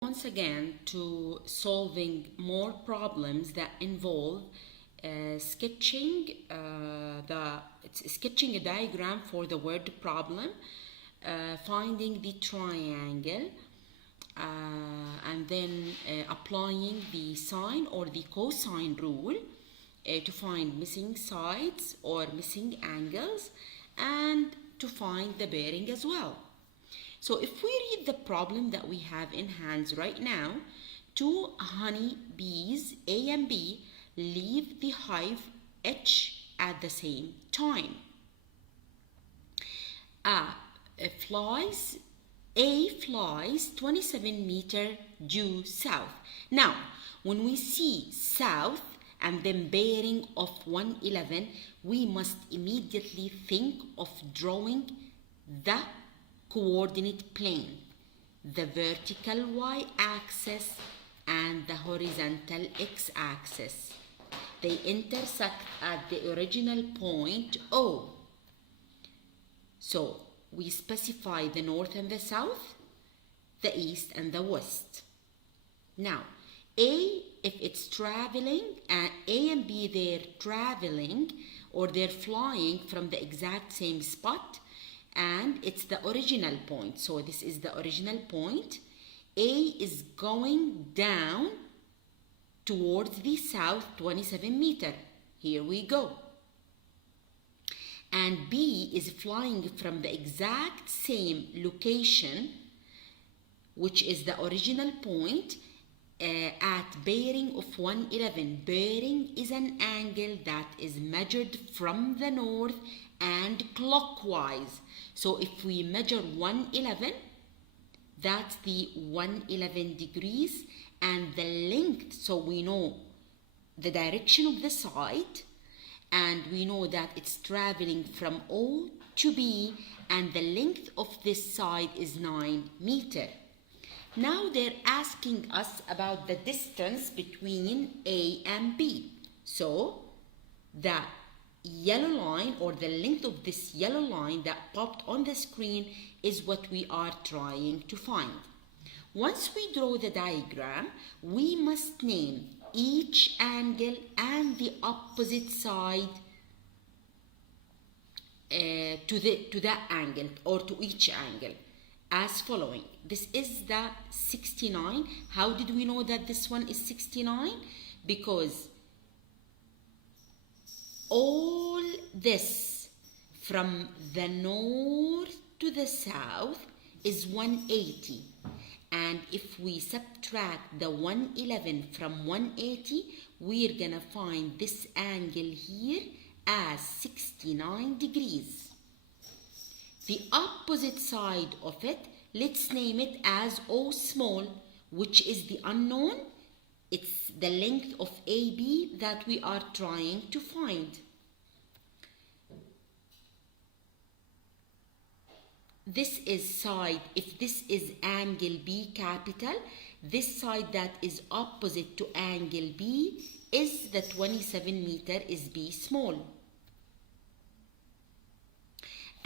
Once again, to solving more problems that involve sketching sketching a diagram for the word problem, finding the triangle, and then applying the sine or the cosine rule to find missing sides or missing angles, and to find the bearing as well. So if we read the problem that we have in hands right now, two honey bees A and B leave the hive H at the same time. A flies 27 meters due south. Now, when we see south and then bearing of 111, we must immediately think of drawing the coordinate plane, the vertical y-axis and the horizontal x-axis. They intersect at the original point O. So we specify the north and the south, the east and the west. Now, A, if it's traveling, A and B, they're traveling or they're flying from the exact same spot, and it's the original point. So this is the original point. A is going down towards the south 27 meters. Here we go. And B is flying from the exact same location, which is the original point, at bearing of 111. Bearing is an angle that is measured from the north and clockwise. So if we measure 111, that's the 111 degrees, and the length, so we know the direction of the side, and we know that it's traveling from O to B, and the length of this side is 9 meters. Now they're asking us about the distance between A and B. So the yellow line, or the length of this yellow line that popped on the screen, is what we are trying to find. Once we draw the diagram, we must name each angle and the opposite side to that angle, or to each angle, as following. This is the 69. How did we know that this one is 69? Because all this from the north to the south is 180, and if we subtract the 111 from 180, we're gonna find this angle here as 69 degrees. The opposite side of it, let's name it as O small, which is the unknown. It's the length of AB that we are trying to find. This is side, if this is angle B capital, this side that is opposite to angle B is the 27 meter, is B small.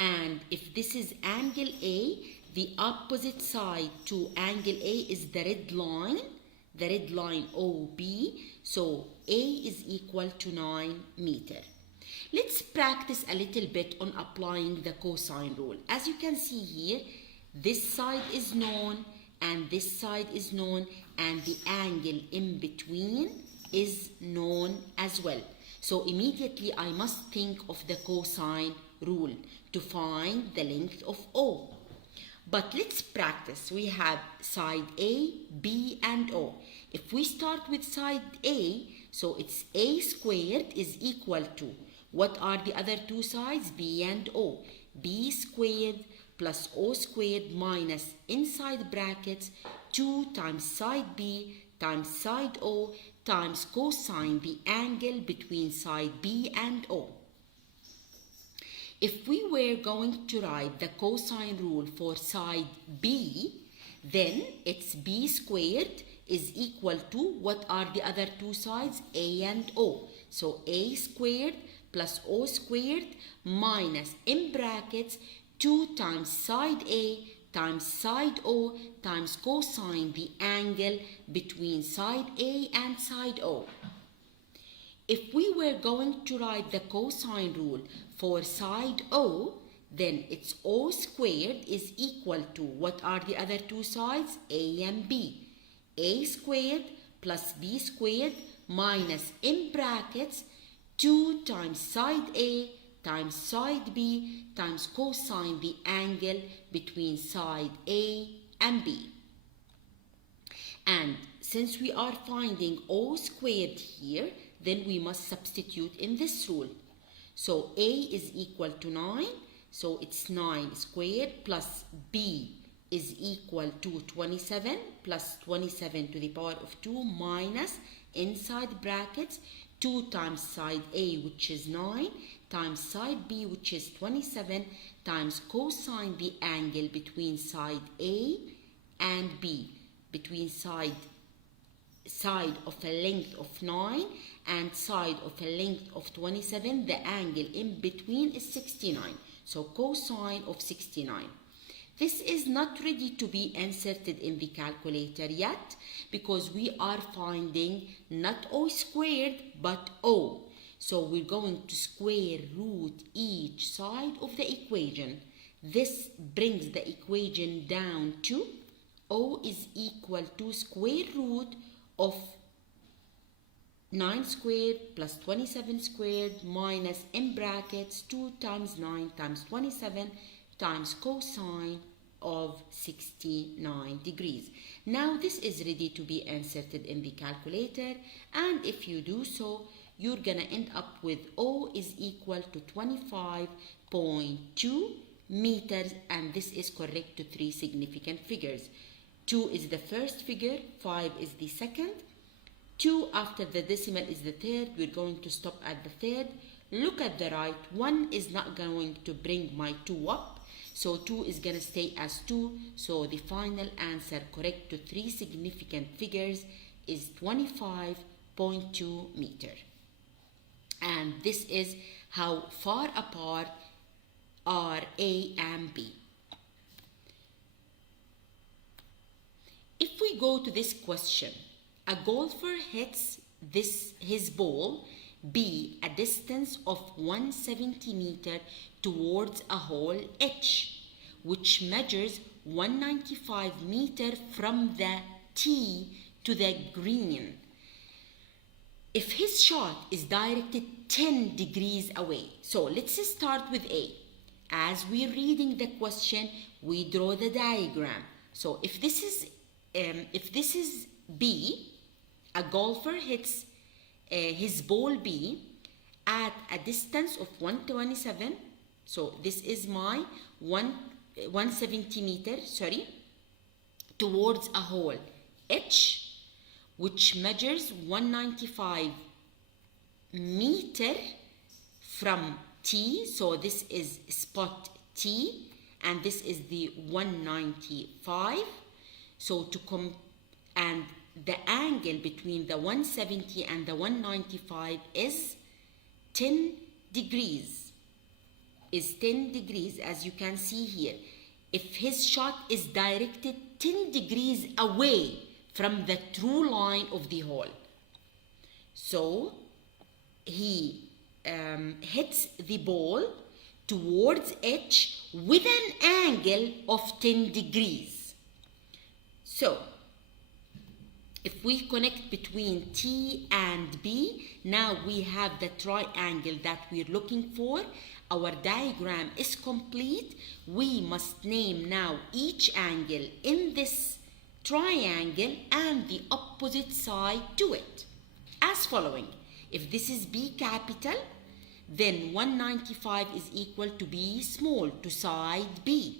And if this is angle A, the opposite side to angle A is the red line OB, so A is equal to 9 meters. Let's practice a little bit on applying the cosine rule. As you can see here, this side is known and this side is known, and the angle in between is known as well. So immediately I must think of the cosine rule to find the length of O. But let's practice. We have side A, B, and O. If we start with side A, so it's A squared is equal to, what are the other two sides? B and O. B squared plus O squared minus, inside brackets, 2 times side B times side O times cosine the angle between side B and O. If we were going to write the cosine rule for side B, then it's B squared is equal to, what are the other two sides? A and O. So A squared plus O squared minus, in brackets, 2 times side A times side O times cosine the angle between side A and side O. If we were going to write the cosine rule for side O, then it's O squared is equal to, what are the other two sides? A and B. A squared plus B squared minus, in brackets, 2 times side A times side B times cosine the angle between side A and B. And since we are finding O squared here, then we must substitute in this rule. So A is equal to 9, so it's 9 squared plus B is equal to 27 plus 27 to the power of 2 minus, inside brackets, 2 times side A, which is 9, times side B, which is 27, times cosine the angle between side A and B, between side of a length of 9 and side of a length of 27, the angle in between is 69. So cosine of 69. This is not ready to be inserted in the calculator yet because we are finding not O squared but O. So we're going to square root each side of the equation. This brings the equation down to O is equal to square root of 9 squared plus 27 squared minus, in brackets, 2 times 9 times 27 times cosine of 69 degrees. Now this is ready to be inserted in the calculator, and if you do so, you're gonna end up with O is equal to 25.2 meters, and this is correct to 3 significant figures. 2 is the first figure, 5 is the second, 2 after the decimal is the third. We're going to stop at the third. Look at the right, 1 is not going to bring my 2 up, so 2 is going to stay as 2. So the final answer correct to 3 significant figures is 25.2 meter. And this is how far apart are A and B. If we go to this question, a golfer hits his ball B a distance of 1 centimeter towards a hole H, which measures 195 meter from the tee to the green. If his shot is directed 10 degrees away, so let's start with A. As we're reading the question, we draw the diagram. So if this is B, a golfer hits his ball B at a distance of 127. So this is my 170 meter, towards a hole H, which measures 195 meter from T. So this is spot T, and this is the 195. So and the angle between the 170 and the 195 is 10 degrees. Is 10 degrees, as you can see here. If his shot is directed 10 degrees away from the true line of the hole, so he hits the ball towards H with an angle of 10 degrees. So if we connect between T and B, now we have the triangle that we're looking for. Our diagram is complete. We must name now each angle in this triangle and the opposite side to it as following. If this is B capital, then 195 is equal to B small, to side B.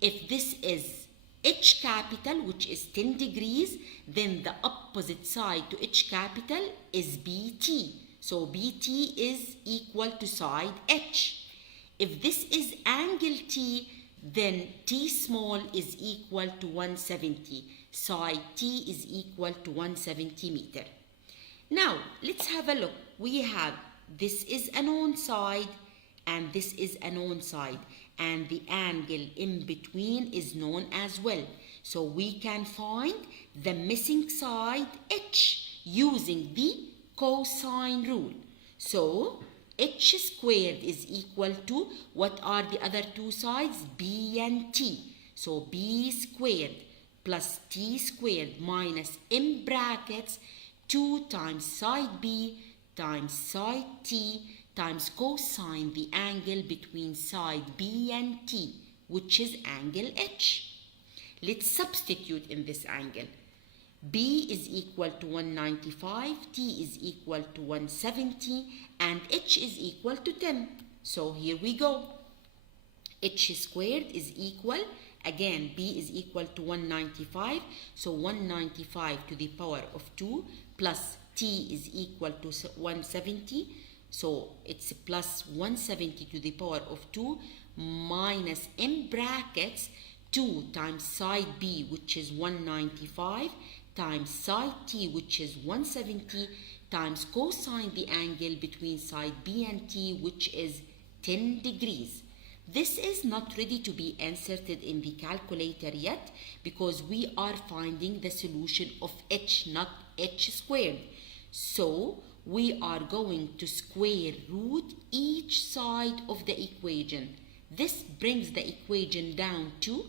If this is H capital, which is 10 degrees, then the opposite side to H capital is BT. So BT is equal to side H. If this is angle T, then t small is equal to 170. Side t is equal to 170 meter. Now, let's have a look. We have this is a known side and this is a known side, and the angle in between is known as well. So we can find the missing side h using the cosine rule. So h squared is equal to, what are the other two sides? B and t. So b squared plus t squared minus in brackets 2 times side b times side t times cosine the angle between side b and t, which is angle h. Let's substitute in this angle. B is equal to 195, T is equal to 170, and H is equal to 10. So here we go. H squared is equal, again, B is equal to 195, so 195 to the power of 2 plus T is equal to 170, so it's plus 170 to the power of 2 minus in brackets 2 times side B, which is 195, times side T, which is 170, times cosine the angle between side B and T, which is 10 degrees. This is not ready to be inserted in the calculator yet because we are finding the solution of h, not h squared. So we are going to square root each side of the equation. This brings the equation down to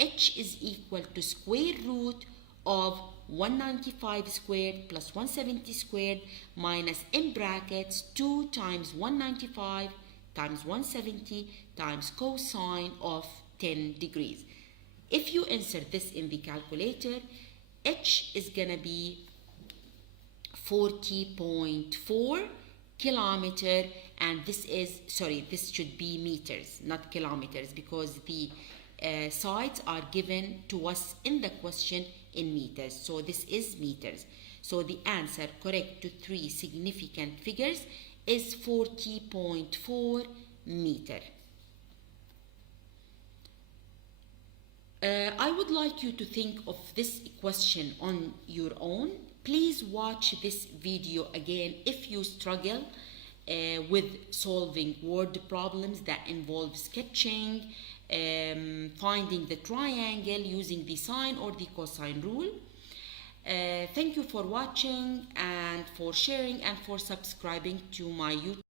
h is equal to square root of 195 squared plus 170 squared minus in brackets 2 times 195 times 170 times cosine of 10 degrees. If you insert this in the calculator, h is gonna be 40.4 kilometer, and this should be meters, not kilometers, because the sides are given to us in the question in meters. So this is meters. So the answer correct to 3 significant figures is 40.4 meter. I would like you to think of this question on your own. Please watch this video again if you struggle with solving word problems that involve sketching, finding the triangle using the sine or the cosine rule. Thank you for watching and for sharing and for subscribing to my YouTube.